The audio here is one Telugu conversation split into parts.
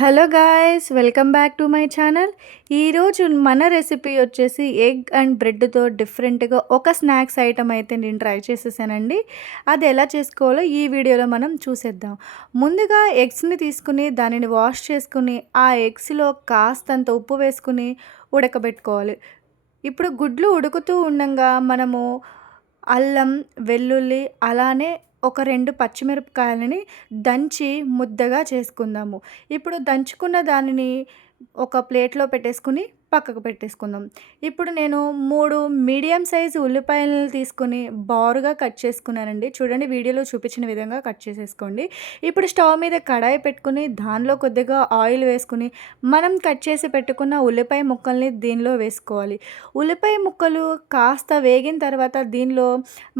Hello guys, welcome back to my channel. ఈరోజు మన రెసిపీ వచ్చేసి ఎగ్ అండ్ బ్రెడ్తో డిఫరెంట్గా ఒక స్నాక్స్ ఐటమ్ అయితే నేను ట్రై చేసేసానండి. అది ఎలా చేసుకోవాలో ఈ వీడియోలో మనం చూసేద్దాం. ముందుగా ఎగ్స్ని తీసుకుని దానిని వాష్ చేసుకుని ఆ ఎగ్స్లో కాస్తంత ఉప్పు వేసుకుని ఉడకబెట్టుకోవాలి. ఇప్పుడు గుడ్లు ఉడుకుతూ ఉండంగా మనము అల్లం, వెల్లుల్లి అలానే ఒక 2 పచ్చిమిరపకాయలని దంచి ముద్దగా చేసుకుందాము. ఇప్పుడు దంచుకున్న దానిని ఒక ప్లేట్‌లో పెట్టేసుకొని పక్కకు పెట్టేసుకుందాం. ఇప్పుడు నేను 3 మీడియం సైజు ఉల్లిపాయలను తీసుకొని బారుగా కట్ చేసుకున్నానండి. చూడండి, వీడియోలో చూపించిన విధంగా కట్ చేసేసుకోండి. ఇప్పుడు స్టవ్ మీద కడాయి పెట్టుకొని దానిలో కొద్దిగా ఆయిల్ వేసుకొని మనం కట్ చేసి పెట్టుకున్న ఉల్లిపాయ ముక్కల్ని దీనిలో వేసుకోవాలి. ఉల్లిపాయ ముక్కలు కాస్త వేగిన తర్వాత దీనిలో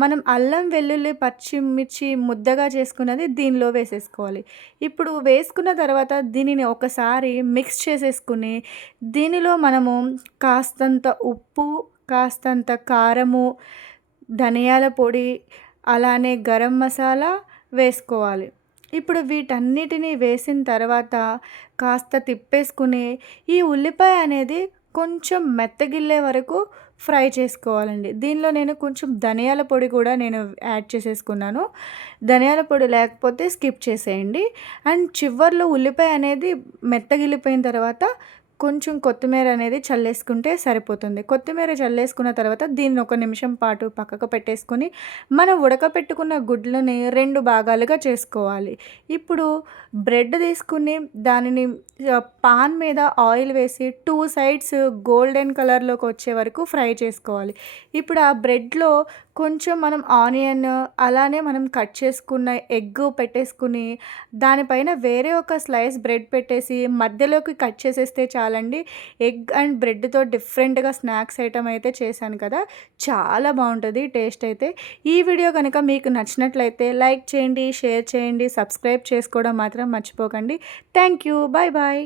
మనం అల్లం, వెల్లుల్లి, పచ్చిమిర్చి ముద్దగా చేసుకున్నది దీనిలో వేసేసుకోవాలి. ఇప్పుడు వేసుకున్న తర్వాత దీనిని ఒకసారి మిక్స్ చేసేసుకుని దీనిలో మనము కాస్తంత ఉప్పు, కాస్తంత కారము, ధనియాల పొడి, అలానే గరం మసాలా వేసుకోవాలి. ఇప్పుడు వీటన్నిటిని వేసిన తర్వాత కాస్త తిప్పేసుకుని ఈ ఉల్లిపాయ అనేది కొంచెం మెత్తగిల్లే వరకు ఫ్రై చేసుకోవాలండి. దీనిలో నేను కొంచెం ధనియాల పొడి కూడా నేను యాడ్ చేసేసుకున్నాను. ధనియాల పొడి లేకపోతే స్కిప్ చేసేయండి. అండ్ చివర్లో ఉల్లిపాయ అనేది మెత్తగిల్లిపోయిన తర్వాత కొంచెం కొత్తిమీర అనేది చల్లేసుకుంటే సరిపోతుంది. కొత్తిమీర చల్లేసుకున్న తర్వాత దీన్ని ఒక నిమిషం పాటు పక్కకు పెట్టేసుకొని మనం ఉడకపెట్టుకున్న గుడ్లని 2 భాగాలుగా చేసుకోవాలి. ఇప్పుడు బ్రెడ్ తీసుకుని దానిని పాన్ మీద ఆయిల్ వేసి 2 సైడ్స్ గోల్డెన్ కలర్లోకి వచ్చే వరకు ఫ్రై చేసుకోవాలి. ఇప్పుడు ఆ బ్రెడ్లో కొంచెం మనం ఆనియన్ అలానే మనం కట్ చేసుకున్న ఎగ్ పెట్టేసుకుని దానిపైన వేరే ఒక స్లైస్ బ్రెడ్ పెట్టేసి మధ్యలోకి కట్ చేసేస్తే చాలండి. ఎగ్ అండ్ బ్రెడ్తో డిఫరెంట్గా స్నాక్స్ ఐటమ్ అయితే చేశాను కదా, చాలా బాగుంటుంది టేస్ట్ అయితే. ఈ వీడియో కనుక మీకు నచ్చినట్లయితే లైక్ చేయండి, షేర్ చేయండి, సబ్స్క్రైబ్ చేసుకోవడం మాత్రం మర్చిపోకండి. Thank you. Bye bye.